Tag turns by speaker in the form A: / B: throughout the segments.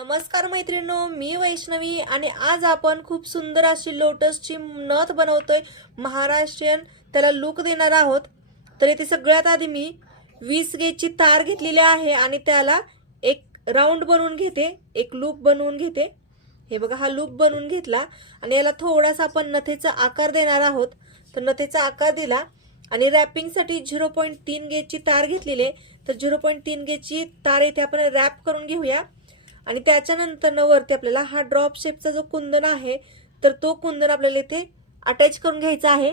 A: नमस्कार मैत्रिणो मी वैष्णवी आणि आज आपण खूप सुंदर अशी लोटसची नथ बनवतोय महाराष्ट्रीयन. त्याला लुक देणार आहोत. तर इथे सगळ्यात आधी मी वीस गेजची तार घेतलेली आहे आणि त्याला एक राऊंड बनवून घेते. एक लूप बनवून घेते. हे बघा हा लूप बनवून घेतला आणि याला थोडासा आपण नथेचा आकार देणार आहोत. तर नथेचा आकार दिला आणि रॅपिंगसाठी झिरो पॉईंट तीन गेजची तार घेतलेली आहे. तर झिरो पॉईंट तीन गेजची तार इथे आपण रॅप करून घेऊया. आणि त्याच्यानंतर वरती आपल्याला हा ड्रॉप शेपचा जो कुंदन आहे तर तो कुंदन आपल्याला इथे अटॅच करून घ्यायचा आहे.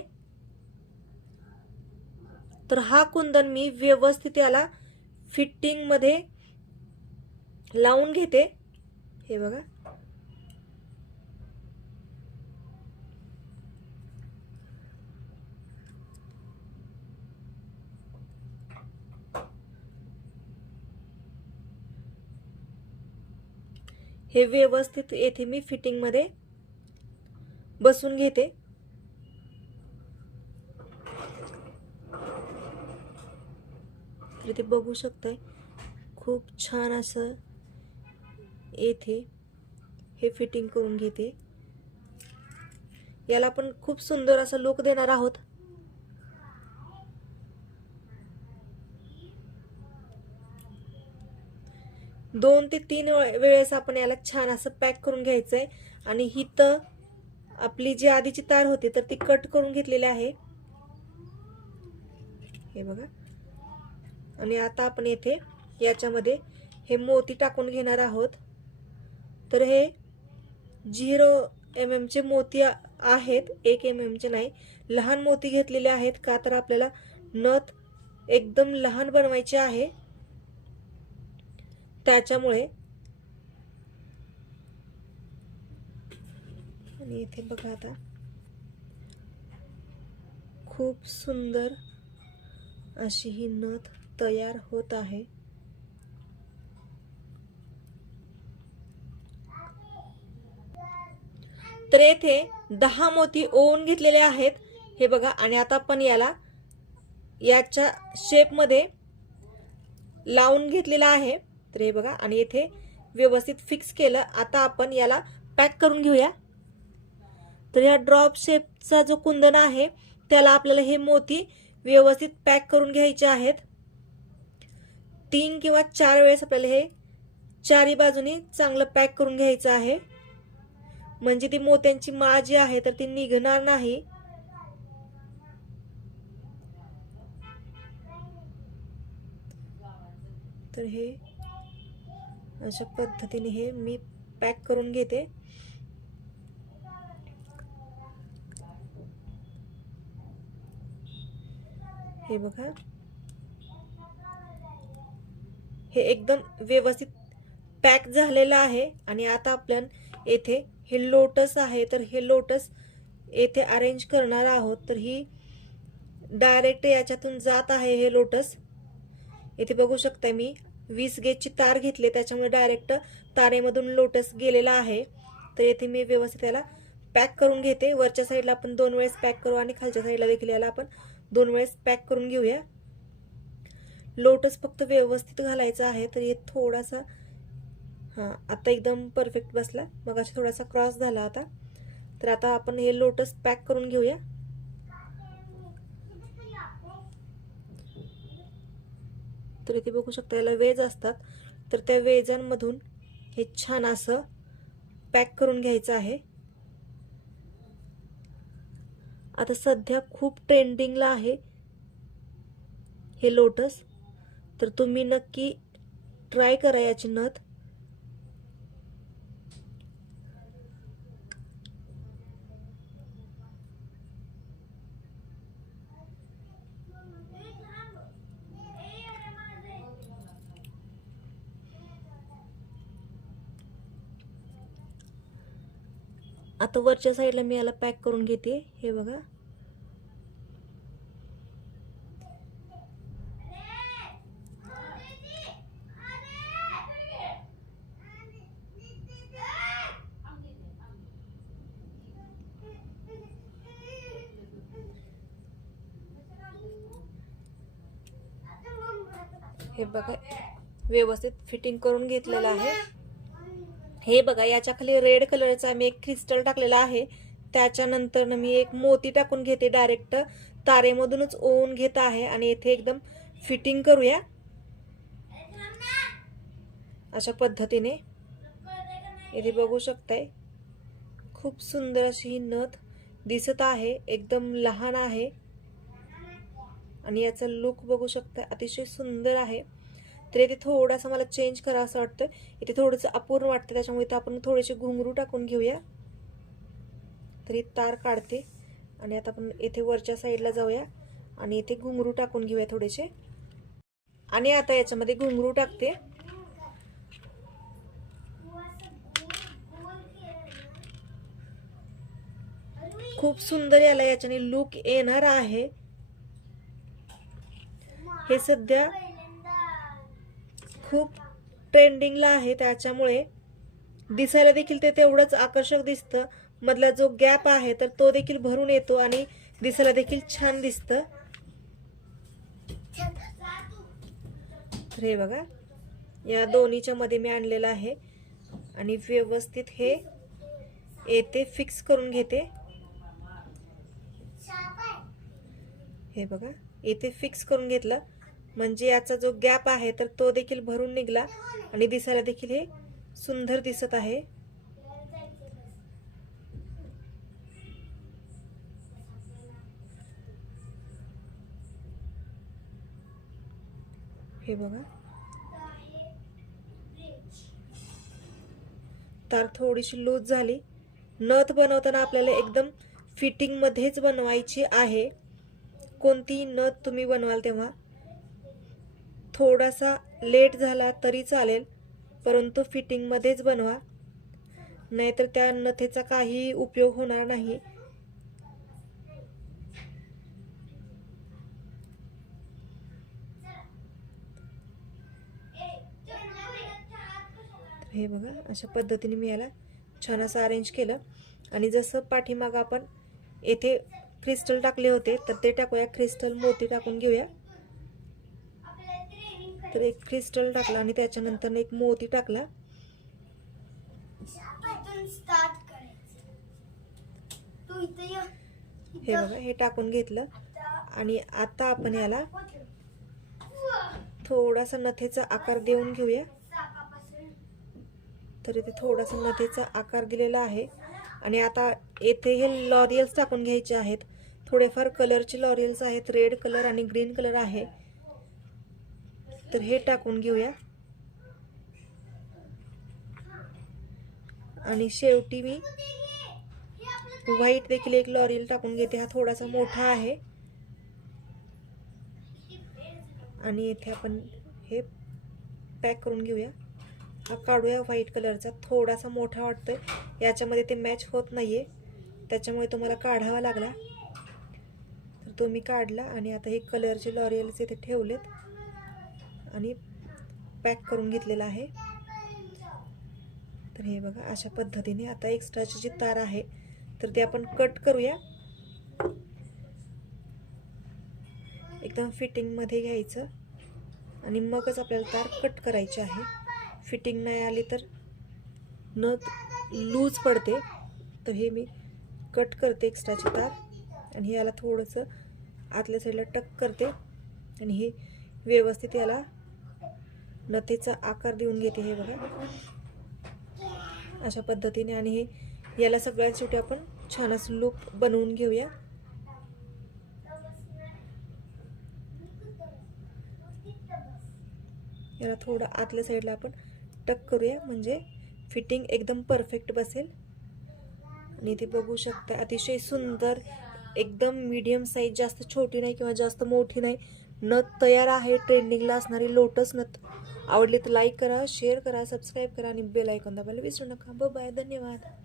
A: तर हा कुंदन मी व्यवस्थित याला फिटिंगमध्ये लावून घेते. हे बघा. हे व्यवस्थित येथे मी फिटिंगमध्ये बसून घेते. तर इथे बघू शकताय खूप छान असं येथे हे फिटिंग करून घेते. याला आपण खूप सुंदर असा लुक देणार आहोत. दोन ते तीन वेळेस आपण याला छान असं पॅक करून घ्यायचं आहे आणि ही आपली जी आधीची तार होती तर ती कट करून घेतलेली आहे. हे बघा. आणि आता आपण येथे याच्यामध्ये हे मोती टाकून घेणार आहोत. तर हे झिरो एम एमचे मोती आहेत. एक एम एमचे नाही. लहान मोती घेतलेले आहेत का तर आपल्याला नथ एकदम लहान बनवायची आहे. त्याच्यामुळे आणि इथे बघा आता. खूप सुंदर अशी ही नथ तयार होत आहे. तर येथे दहा मोती ओवून घेतलेले आहेत. हे बघा आणि आता आपण याला याच्या शेपमध्ये लावून घेतलेला आहे. तर हे बघा. आणि इथे व्यवस्थित फिक्स केलं. आता आपण याला पॅक करून घेऊया. तर या ड्रॉप शेपचा जो कुंदन आहे त्याला आपल्याला हे मोती व्यवस्थित पॅक करून घ्यायचे आहेत. तीन किंवा चार वेळेस आपल्याला हे चारी बाजूनी चांगलं पॅक करून घ्यायचं आहे. म्हणजे ती मोत्यांची माळ जी आहे तर ती निघणार नाही. तर हे अशा पद्धतीने हे मी पॅक करून घेते. हे बघा. हे एकदम व्यवस्थित पॅक झालेलं आहे आणि आता आपण येथे हे लोटस आहे. तर हे लोटस येथे अरेंज करणार आहोत. तर ही डायरेक्ट याच्यातून जात आहे हे लोटस. येथे बघू शकता मी. वीस गेजची तार घेतली त्याच्यामुळे डायरेक्ट तारेमधून लोटस गेलेला आहे. तर येथे मी व्यवस्थित याला पॅक करून घेते. वरच्या साईडला आपण दोन वेळेस पॅक करू आणि खालच्या साईडला देखील याला आपण दोन वेळेस पॅक करून घेऊया. लोटस फक्त व्यवस्थित घालायचा आहे तर हे थोडासा हां आता एकदम परफेक्ट बसला. मग अशा थोडासा क्रॉस झाला आता तर आता आपण हे लोटस पॅक करून घेऊया. तर इथे बघू शकता याला वेज असतात. तर त्या वेजांमधून हे छान असं पॅक करून घ्यायचं आहे. आता सध्या खूप ट्रेंडिंगला आहे हे लोटस. तर तुम्ही नक्की ट्राय करा याची नथ. आता वरच्या साईडला मी याला पॅक करून घेते. हे बघा. हे बघा. व्यवस्थित फिटिंग करून घेतलेलं आहे. हे बघा याच्या खाली रेड कलरचा मी एक क्रिस्टल टाकलेला आहे. त्याच्यानंतर मी एक मोती टाकून घेते डायरेक्ट तारेमधूनच ओवून घेत आहे आणि इथे एकदम फिटिंग करूया. अशा पद्धतीने. इथे बघू शकताय. खूप सुंदर अशी ही नथ दिसत आहे. एकदम लहान आहे. आणि याचा लुक बघू शकता अतिशय सुंदर आहे. तर इथे थोडासा मला चेंज करा असं वाटतं इथे थोडंसं अपूर्ण वाटतं त्याच्यामुळे इथं आपण थोडेसे घुंगरू टाकून घेऊया. तरी तार काढते आणि आता आपण इथे वरच्या साईडला जाऊया आणि इथे घुंगरू टाकून घेऊया थोडेसे. आणि आता याच्यामध्ये घुंगरू टाकते. खूप सुंदर याला याच्याने लुक येणार आहे. हे सध्या खूप ट्रेंडिंगला आहे त्याच्यामुळे दिसायला देखील ते तेवढंच आकर्षक दिसतं. मधला जो गॅप आहे तर तो देखील भरून येतो आणि दिसायला देखील छान दिसतं. तर हे बघा या दोन्हीच्या मध्ये मी आणलेलं आहे आणि व्यवस्थित हे येते फिक्स करून घेते. हे बघा येथे फिक्स करून घेतलं. म्हणजे याचा जो गॅप आहे तर तो देखील भरून निघला आणि दिसायला देखील हे सुंदर दिसत आहे. हे बघा. तर थोडीशी लूज झाली. नथ बनवताना आपल्याला एकदम फिटिंग मध्येच बनवायची आहे. कोणतीही नथ तुम्ही बनवाल तेव्हा. थोडासा लेट झाला तरी चालेल परंतु फिटिंगमध्येच बनवा. नाहीतर त्या नथेचा काही उपयोग होणार नाही. हे बघा अशा पद्धतीने मी याला छान असं अरेंज केलं. आणि जसं पाठीमागं आपण येथे क्रिस्टल टाकले होते तर ते टाकूया. क्रिस्टल मोती टाकून घेऊया. तर एक क्रिस्टल टाकला आणि त्याच्यानंतर एक मोती टाकला. हे बघा हे टाकून घेतलं. आणि आता आपण याला थोडासा नथेचा आकार देऊन घेऊया. तर इथे थोडासा नथेचा आकार दिलेला आहे. आणि आता येथे हे लॉरियल्स टाकून घ्यायचे आहेत. थोडेफार कलरचे लॉरियल्स आहेत. रेड कलर आणि ग्रीन कलर आहे. तर हे टाकून घेऊया. आणि शेवटी मी व्हाईट देखील एक लॉरियल टाकून घेते. हा थोडासा मोठा आहे. आणि येथे आपण हे पॅक करून घेऊया. हा काढूया व्हाईट कलरचा. थोडासा मोठा वाटतोय. याच्यामध्ये ते मॅच होत नाहीये. त्याच्यामुळे तुम्हाला काढावा लागला. तर तो मी काढला आणि आता हे कलरचे लॉरियल्स इथे ठेवलेत. आणि पॅक करून घेतलेला आहे. तर हे बघा अशा पद्धतीने आता एक्स्ट्राची जी तार आहे तर ते आपण कट करूया. एकदम फिटिंगमध्ये घ्यायचं आणि मगच आपल्याला तार कट करायची आहे. फिटिंग नाही आली तर नथ लूज पडते. तर हे मी कट करते एक्स्ट्राची तार आणि याला थोडंसं आतल्या साईडला टक करते आणि हे व्यवस्थित याला नथेचा आकार देऊन घेते हे बघा. अशा पद्धतीने आणि हे याला सगळ्यात शेवटी आपण छान असं लूप बनवून घेऊया. याला थोडं आतल्या साईडला आपण टक करूया म्हणजे फिटिंग एकदम परफेक्ट बसेल. आणि इथे बघू शकता अतिशय सुंदर एकदम मीडियम साईज जास्त छोटी नाही किंवा जास्त मोठी नाही नथ तयार आहे ट्रेंडिंगला असणारी लोटस नथ. आवडली तर लाईक करा शेअर करा सबस्क्राईब करा आणि बेल ऐकून दाबायला विसरू नका. बाय धन्यवाद.